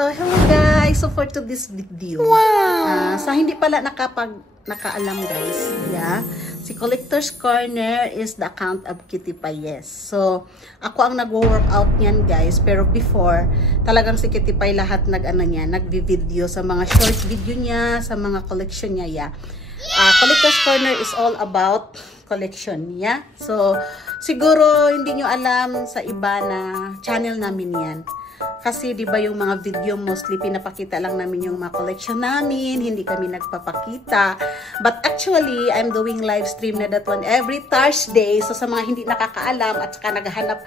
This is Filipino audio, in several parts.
Hello guys! So for today's video, sa hindi pala nakaalam guys, si Collector's Corner is the account of Kitty Payes. So ako ang nag-workout niyan guys, pero before talagang si Kitty Pay lahat nagvi-video sa mga short video niya, sa mga collection niya. Collector's Corner is all about collection niya. So siguro hindi nyo alam sa iba na channel namin yan. Kasi di ba yung mga video mostly pinapakita lang namin yung mga collection namin, hindi kami nagpapakita. But actually, I'm doing live stream na that one every Thursday. So sa mga hindi nakakaalam at saka naghahanap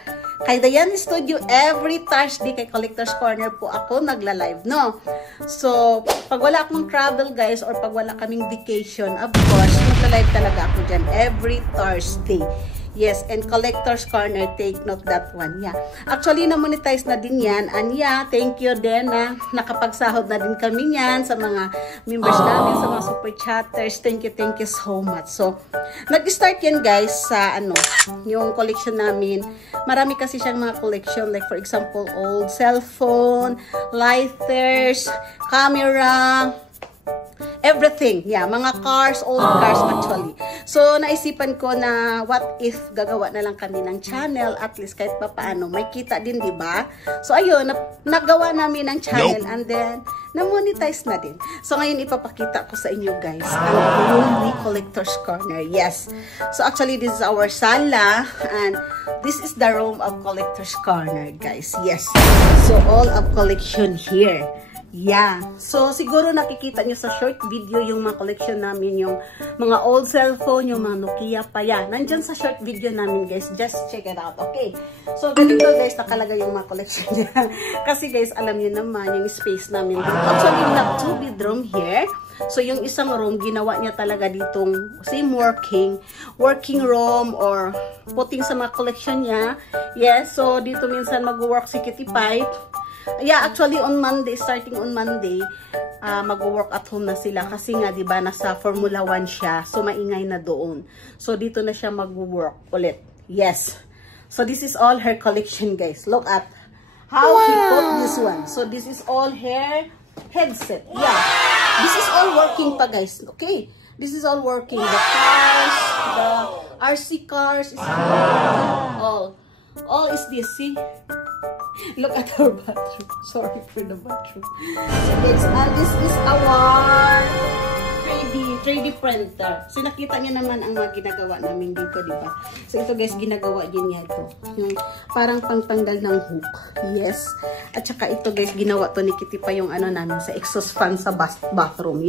kay Dayan Studio, every Thursday kay Collector's Corner po ako nagla-live, no? So pag wala akong travel guys, or pag wala kaming vacation, of course, nagla-live talaga ako dyan every Thursday. Yes, and Collector's Corner, take note that one. Actually, na-monetize na din yan. And thank you din na nakapagsahod na din kami yan sa mga members namin, sa mga super chatters. Thank you so much. So, nag-start yan guys sa yung collection namin. Marami kasi siyang mga collection. Like for example, old cellphone, lighters, camera, everything. Mga cars, old cars actually. So, naisipan ko na what if gagawa na lang kami ng channel, at least kahit pa paano, may kita din, di ba? So, ayun, nagawa namin ng channel and then, na-monetize na din. So, ngayon ipapakita ko sa inyo guys, ang only Collector's Corner. Yes. So, actually, this is our sala and this is the room of Collector's Corner, guys. Yes. So, all of collection here. So siguro nakikita nyo sa short video yung mga collection namin, yung mga old cellphone, yung mga Nokia pa nandyan sa short video namin guys, just check it out, okay? So ganito guys, nakalagay yung mga collection niya. Kasi guys, alam niyo naman yung space namin dito. Actually, we have 2 bedroom here. So yung isang room, ginawa niya talaga ditong same working room or putting sa mga collection niya. Yes, so dito minsan mag-work si Kitty Pay. Actually on Monday, starting on Monday, mag-work at home na sila kasi nga 'di ba nasa Formula 1 siya. So maingay na doon. So dito na siya mag-work ulit. Yes. So this is all her collection guys. Look at how he put this one. So this is all her headset. This is all working pa guys. Okay. This is all working. The cars, the RC cars is all is this, see? Look at our bathroom. Sorry for the bathroom. So guys, this is our 3D printer. So nakita niyo naman ang mga ginagawa namin dito, di ba? So ito guys, ginagawa din niya ito. Parang pangtanggal ng hook. Yes. At saka ito guys, ginawa to ni Kitty pa yung namin sa exhaust fan sa bathroom.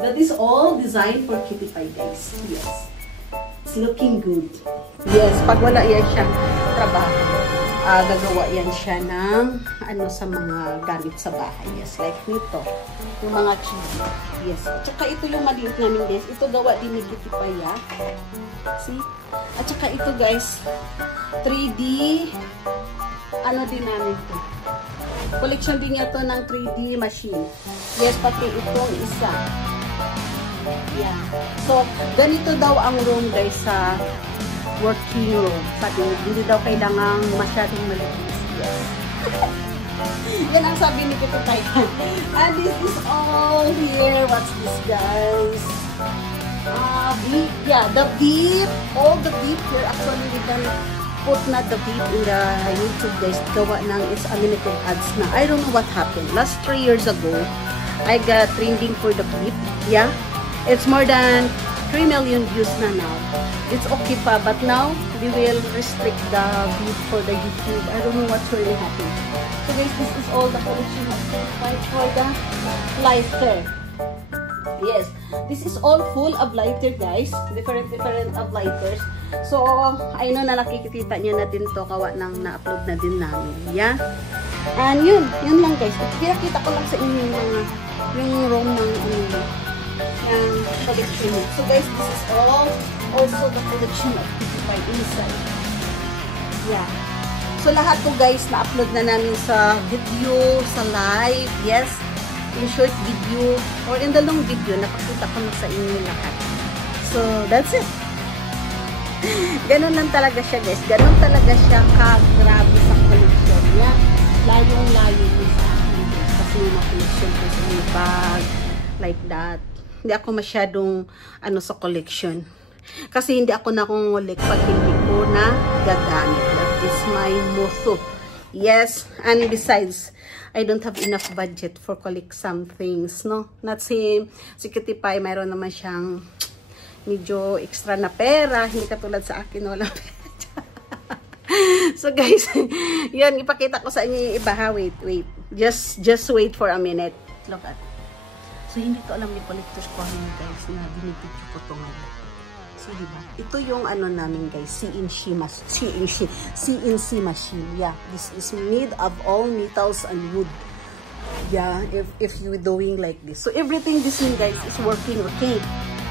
That is all designed for Kitty Pay guys. Yes. It's looking good. Yes, pag wala yan siyang trabaho, gagawa yan siya ng sa mga gamit sa bahay. Yes, like nito. Yung mga chibi. Yes. At saka ito yung maliit namin guys. Ito gawa din ni Kitty Pay. See? At saka ito guys, 3D din namin ito. Collection din niya to ng 3D machine. Yes, pati itong isa. So, ganito daw ang room guys sa working room. Sabi, hindi daw kailangang masyadong malinis. Yes. Yan ang sabi ni Kitty Pay. And this is all here. What's this guys? The beep. All the beep here. Actually, we can put not the beep in the YouTube guys. Gawa ng it's unlimited ads na. I don't know what happened. Last 3 years ago, I got trending for the beep. It's more than 3 million views na now. It's okay pa, but now we will restrict the view for the YouTube. I don't know what's really happening. So guys, this is all the collection of for the lighter. Yes, this is all full of lighter guys. Different of lighters. So I know na nakikita niyo na din to, kawa nang na-upload na din namin. And yun lang guys. Pinakita ko lang sa inyo yung room ng collection. So guys, this is all also the collection of Kitty Pay inside. So lahat to guys na-upload na namin sa video, sa live, yes, in short video or in the long video, napakita ko na sa inyo lahat. So that's it. Ganun lang talaga siya guys. Ganun talaga siya ka-grabe sa collection niya. Layong-layo niya sa akin. Kasi mo ma-collection ko sa mga bag, like that. Hindi ako masyadong, sa collection. Kasi hindi ako nakungulik pag hindi ko na gagamit. That is my motto. Yes, and besides, I don't have enough budget for collect some things, no? Not si Cutie Pie, mayroon naman siyang medyo extra na pera, hindi katulad sa akin, wala pera. So guys, yun, ipakita ko sa inyo yung iba ha. Wait. Just wait for a minute. Look at. So hindi to alam ni Collector's Corner guys na binibidyo ko to ngayon. So diba? Ito yung namin guys, CNC machine. Yeah, this is made of all metals and wood. Yeah, if you're doing like this. So everything this one guys is working okay.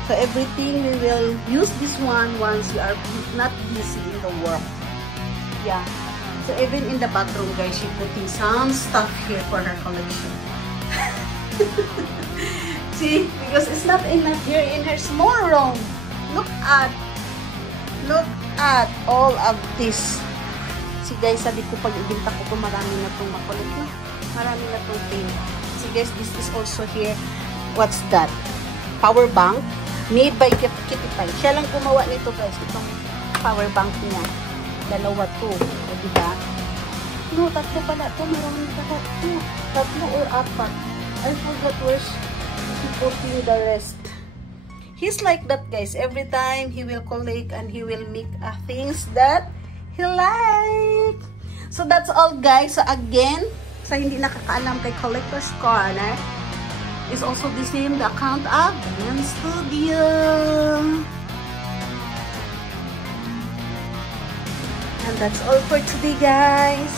So everything we will use this one once you are not busy in the work. Yeah. So even in the bathroom guys, she putting some stuff here for her collection. See, because it's not enough here in her small room. Look at all of this. See guys, sabi ko pag ibinta ko ito, marami na itong makulit na. Marami na itong thing. See guys, this is also here. What's that? Power bank. Made by Cutie Pie. Siya lang gumawa nito guys. Itong power bank niya. Dalawa to. O diba? No, tatlo pala ito. Marami na tatlo. Tatlo or apat. I forgot where's he putting the rest. He's like that guys. Every time he will collect and he will make things that he like. So that's all guys. So again, sa hindi nakakaalam kay Collector's Corner, is also the same, the account of Brian Studio. And that's all for today guys.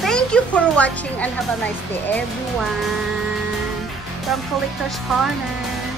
Thank you for watching and have a nice day everyone. From Collector's Corner.